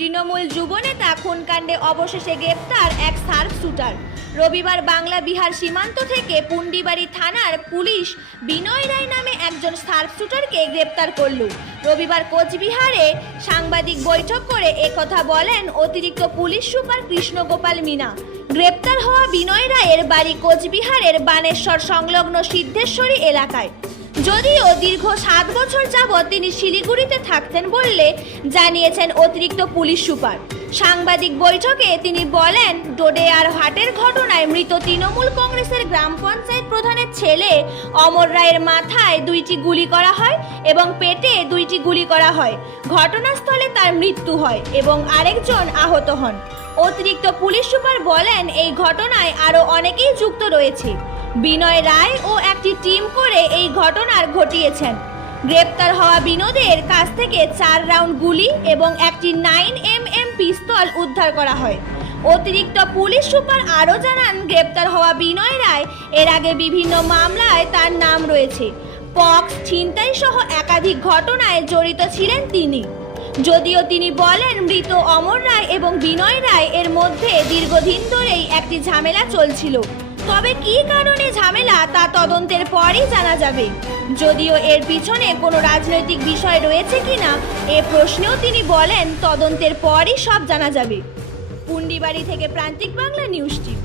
তৃণমূল যুবনেতা খুনকাণ্ডে অবশেষে গ্রেপ্তার এক সার্ফ শুটার। রবিবার বাংলা বিহার সীমান্ত থেকে পুন্ডিবাড়ি থানার পুলিশ বিনয় রায় নামে একজন সার্ফ শুটারকে গ্রেপ্তার করল। রবিবার কোচবিহারে সাংবাদিক বৈঠক করে একথা বলেন অতিরিক্ত পুলিশ সুপার কৃষ্ণগোপাল মিনা। গ্রেপ্তার হওয়া বিনয় রায়ের বাড়ি কোচবিহারের বানেশ্বর সংলগ্ন সিদ্ধেশ্বরী এলাকায়। যদিও দীর্ঘ সাত বছর যাবৎ তিনি শিলিগুড়িতে থাকতেন বললে জানিয়েছেন অতিরিক্ত পুলিশ সুপার। সাংবাদিক বৈঠকে তিনি বলেন ডোডেয়ার হাটের ঘটনায় মৃত তৃণমূল কংগ্রেসের গ্রাম পঞ্চায়েত প্রধানের ছেলে অমর রায়ের মাথায় দুইটি গুলি করা হয় এবং পেটে দুইটি গুলি করা হয়। ঘটনাস্থলে তার মৃত্যু হয় এবং আরেকজন আহত হন। অতিরিক্ত পুলিশ সুপার বলেন, এই ঘটনায় আরও অনেকেই যুক্ত রয়েছে। বিনয় রায় ও একটি টিম করে এই ঘটনার ঘটিয়েছেন। গ্রেপ্তার হওয়া বিনোদের কাছ থেকে চার রাউন্ড গুলি এবং একটি নাইন এম পিস্তল উদ্ধার করা হয়। অতিরিক্ত পুলিশ সুপার আরও জানান, গ্রেপ্তার হওয়া বিনয় রায় এর আগে বিভিন্ন মামলায় তার নাম রয়েছে। পক্স, ছিনতাই সহ একাধিক ঘটনায় জড়িত ছিলেন তিনি। যদিও তিনি বলেন, মৃত অমর রায় এবং বিনয় রায় এর মধ্যে দীর্ঘদিন ধরেই একটি ঝামেলা চলছিল। তবে কী কারণে ঝামেলা, তা তদন্তের পরই জানা যাবে। যদিও এর পিছনে কোনো রাজনৈতিক বিষয় রয়েছে কিনা, এ প্রশ্নেও তিনি বলেন, তদন্তের পরই সব জানা যাবে। পুন্ডিবাড়ি থেকে প্রান্তিক বাংলা নিউজ টিম।